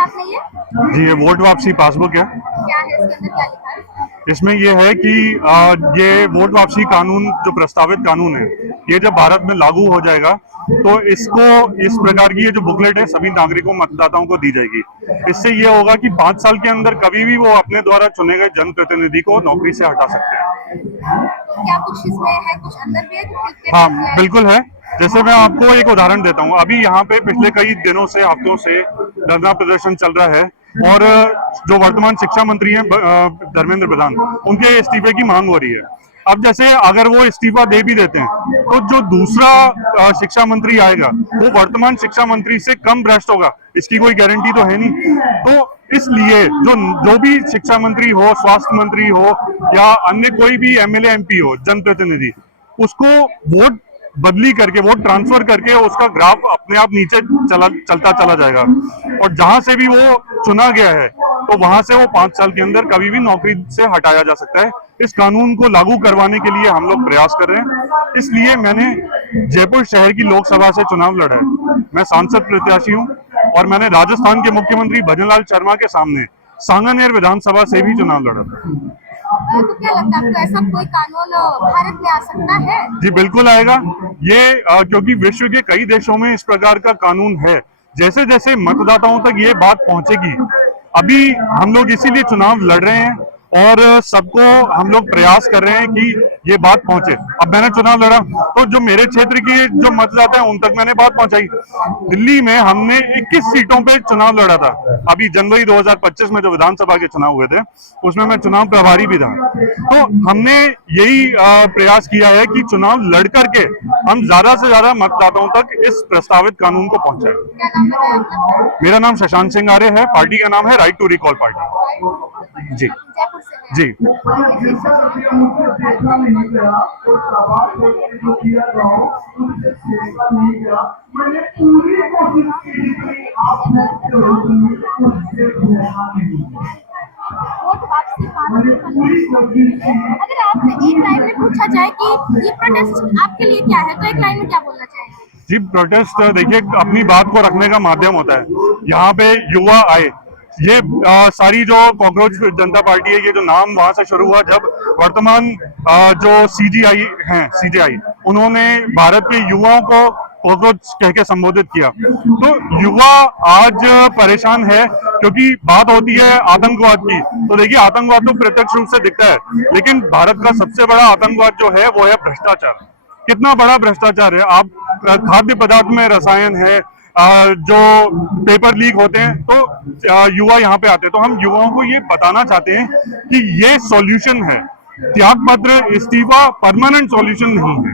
आपने ये? जी, ये वोट वापसी पासबुक है। क्या है इसके अंदर, क्या लिखा है? इसमें ये है कि ये वोट वापसी कानून जो प्रस्तावित कानून है, ये जब भारत में लागू हो जाएगा तो इसको इस प्रकार की ये जो बुकलेट है सभी नागरिकों मतदाताओं को दी जाएगी। इससे ये होगा कि 5 साल के अंदर कभी भी वो अपने द्वारा चुने गए जनप्रतिनिधि को नौकरी से हटा सकते हैं। तो क्या कुछ इसमें है, कुछ अंदर भी है कि हाँ, बिल्कुल है। जैसे मैं आपको एक उदाहरण देता हूँ, अभी यहाँ पे पिछले कई दिनों से, हफ्तों से धरना प्रदर्शन चल रहा है और जो वर्तमान शिक्षा मंत्री हैं धर्मेंद्र प्रधान, उनके इस्तीफे की मांग हो रही है। अब जैसे अगर वो इस्तीफा दे भी देते हैं तो जो दूसरा शिक्षा मंत्री आएगा वो वर्तमान शिक्षा मंत्री से कम भ्रष्ट होगा, इसकी कोई गारंटी तो है नहीं। तो इसलिए जो भी शिक्षा मंत्री हो, स्वास्थ्य मंत्री हो या अन्य कोई भी एमएलए एमपी हो, जनप्रतिनिधि, उसको वोट बदली करके, वोट ट्रांसफर करके उसका ग्राफ अपने आप नीचे चलता चला जाएगा और जहां से भी वो चुना गया है तो वहां से वो 5 साल के अंदर कभी भी नौकरी से हटाया जा सकता है। इस कानून को लागू करवाने के लिए हम लोग प्रयास कर रहे हैं। इसलिए मैंने जयपुर शहर की लोकसभा से चुनाव लड़ा है। मैं सांसद प्रत्याशी हूँ और मैंने राजस्थान के मुख्यमंत्री भजनलाल शर्मा के सामने सांगानेर विधानसभा से भी चुनाव लड़ा था। तो क्या लगता है आपको, ऐसा कोई कानून भारत में आ सकता है? जी बिल्कुल आएगा। ये क्योंकि विश्व के कई देशों में इस प्रकार का कानून है। जैसे जैसे मतदाताओं तक ये बात पहुंचेगी, अभी हम लोग इसीलिए चुनाव लड़ रहे हैं और सबको हम लोग प्रयास कर रहे हैं कि ये बात पहुंचे। अब मैंने चुनाव लड़ा तो जो मेरे क्षेत्र की जो मतदाता हैं उन तक मैंने बात पहुंचाई। दिल्ली में हमने 21 सीटों पे चुनाव लड़ा था। अभी जनवरी 2025 में जो विधानसभा के चुनाव हुए थे उसमें मैं चुनाव प्रभारी भी था। तो हमने यही प्रयास किया है कि चुनाव लड़ करके हम ज्यादा से ज्यादा मतदाताओं तक इस प्रस्तावित कानून को पहुंचाएं। क्या नाम बताया आपका? मेरा नाम शशांक सिंह आर्य है। पार्टी का नाम है राइट टू रिकॉल पार्टी। जी जयपुर से है। जी। वोट वापसी कानून अगर आपसे एक लाइन में पूछा जाए कि ये प्रोटेस्ट आपके लिए क्या है, तो एक लाइन में क्या बोलना चाहेंगे? जी, प्रोटेस्ट देखिए अपनी बात को रखने का माध्यम होता है। यहाँ पे युवा आए, ये सारी जो कॉकरोच जनता पार्टी है, ये जो नाम वहां से शुरू हुआ जब वर्तमान जो सीजीआई हैं, सीजेआई, उन्होंने भारत के युवाओं को कॉकरोच कह के संबोधित किया। तो युवा आज परेशान है क्योंकि बात होती है आतंकवाद की। तो देखिए आतंकवाद तो प्रत्यक्ष रूप से दिखता है, लेकिन भारत का सबसे बड़ा आतंकवाद जो है वो है भ्रष्टाचार। कितना बड़ा भ्रष्टाचार है। आप खाद्य पदार्थ में रसायन है, जो पेपर लीक होते हैं, तो युवा यहाँ पे आते हैं। तो हम युवाओं को ये बताना चाहते हैं कि ये सॉल्यूशन है, त्यागपत्र, इस्तीफा परमानेंट सॉल्यूशन नहीं है।